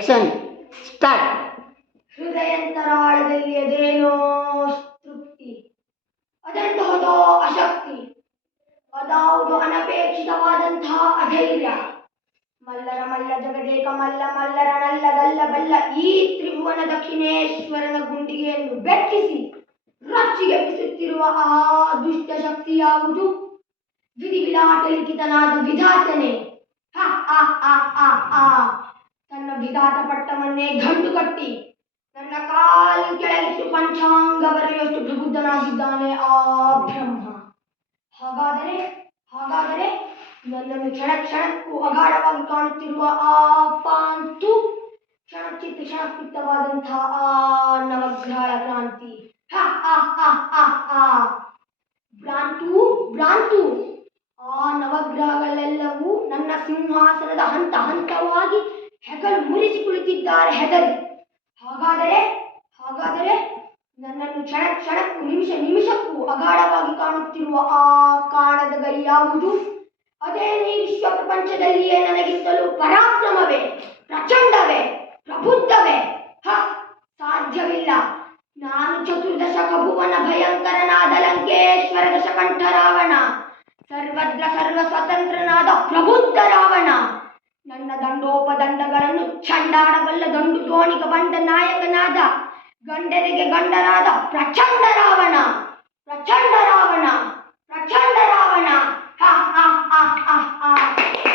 Action start. ಹೃದಯಂತರಾಳದಲ್ಲಿ ಅದೇನೋ ತೃಪ್ತಿ, ಅದೆಂತಹದೋ ಅಶಕ್ತಿ, ಅದಾವುದು ಅನಪೇಕ್ಷಿತವಾದಂತಹ ಅಧೈರ್ಯ. ಮಲ್ಲರ ಮಲ್ಲ ಜಗದೇಕ ಮಲ್ಲ ಮಲ್ಲರ ನಲ್ಲ ಗಲ್ಲ ಬಲ್ಲ ಈ ತ್ರಿಭುವನ ದಕ್ಷಿಣೇಶ್ವರನ ಗುಂಡಿಗೆಯನ್ನು ಬೆಟ್ಟಿಸಿ ರಚ್ಚಿಗೆಬ್ಬಿಸುತ್ತಿರುವ ಆ ದುಷ್ಟ ಶಕ್ತಿ ಯಾವುದು? ವಿಧಿ ವಿರಾಟ ಲಿಖಿತನಾದ ವಿಧಾತನೇ. ಹ ಆ ಆ ಆ ಆ ತನ್ನ ವಿಧಾತ ಪಟ್ಟವನ್ನೇ ಗಂಟು ಕಟ್ಟಿ ನನ್ನ ಕಾಲು ಕೆಳಗಿಟ್ಟು ಪಂಚಾಂಗ ಬರೆಯುವಷ್ಟು ಪ್ರಬುದ್ಧನಾಗಿದ್ದಾನೆ ಆ ಬ್ರಹ್ಮ. ಹಾಗಾದರೆ ಹಾಗಾದರೆ ನನ್ನನ್ನು ಕ್ಷಣ ಕ್ಷಣಕ್ಕೂ ಅಗಾಢವಾಗಿ ಕಾಣುತ್ತಿರುವ ಆ ಪಾಂತು, ಕ್ಷಣಚಿತ್ತ ಕ್ಷಣಪಿತ್ತವಾದಂತಹ ಆ ನವಗ್ರಹ ಕ್ರಾಂತಿ, ಹ ಆ ಆ ಆ ಆ ಭ್ರಾಂತು ಭ್ರಾಂತು, ಆ ನವಗ್ರಹಗಳೆಲ್ಲವೂ ನನ್ನ ಸಿಂಹಾಸನದ ಹಂತ ಹಂತವಾಗಿ ಹೆಗಲು ಮುರಿಸಿ ಕುಳಿತಿದ್ದಾರೆ ಹೆದರಿ. ಹಾಗಾದರೆ ಹಾಗಾದರೆ ನನ್ನನ್ನು ಕ್ಷಣ ಕ್ಷಣಕ್ಕೂ ನಿಮಿಷ ನಿಮಿಷಕ್ಕೂ ಅಗಾಢವಾಗಿ ಕಾಣುತ್ತಿರುವ ಆ ಕಾಣದ ಗೈ ಯಾವುದು? ಅದೇ ನೀ ವಿಶ್ವ ಪ್ರಪಂಚದಲ್ಲಿಯೇ ನನಗಿಂತಲೂ ಪರಾಕ್ರಮವೇ, ಪ್ರಚಂಡವೇ, ಪ್ರಬುದ್ಧವೇ? ಹ ಸಾಧ್ಯವಿಲ್ಲ. ನಾನು ಚತುರ್ದಶ ಕಭುವನ ಭಯಂಕರನಾದ ಲಂಕೇಶ್ವರ ದಶಕಂಠ ರಾವಣ, ಸರ್ವದ್ರ ಸರ್ವ ಸ್ವತಂತ್ರನಾದ ಪ್ರಬುದ್ಧ ರಾವಣ. ನನ್ನ ದಂಡೋಪದಂಡಗಳನ್ನು ಚಂಡಾಡಬಲ್ಲ ದಂಡು ದೋಣಿಗ ಬಂಡ ನಾಯಕನಾದ, ಗಂಡರಿಗೆ ಗಂಡರಾದ ಪ್ರಚಂಡ ರಾವಣ, ಪ್ರಚಂಡ ರಾವಣ, ಪ್ರಚಂಡ ರಾವಣ. ಹ ಹ ಹ ಹ ಹ.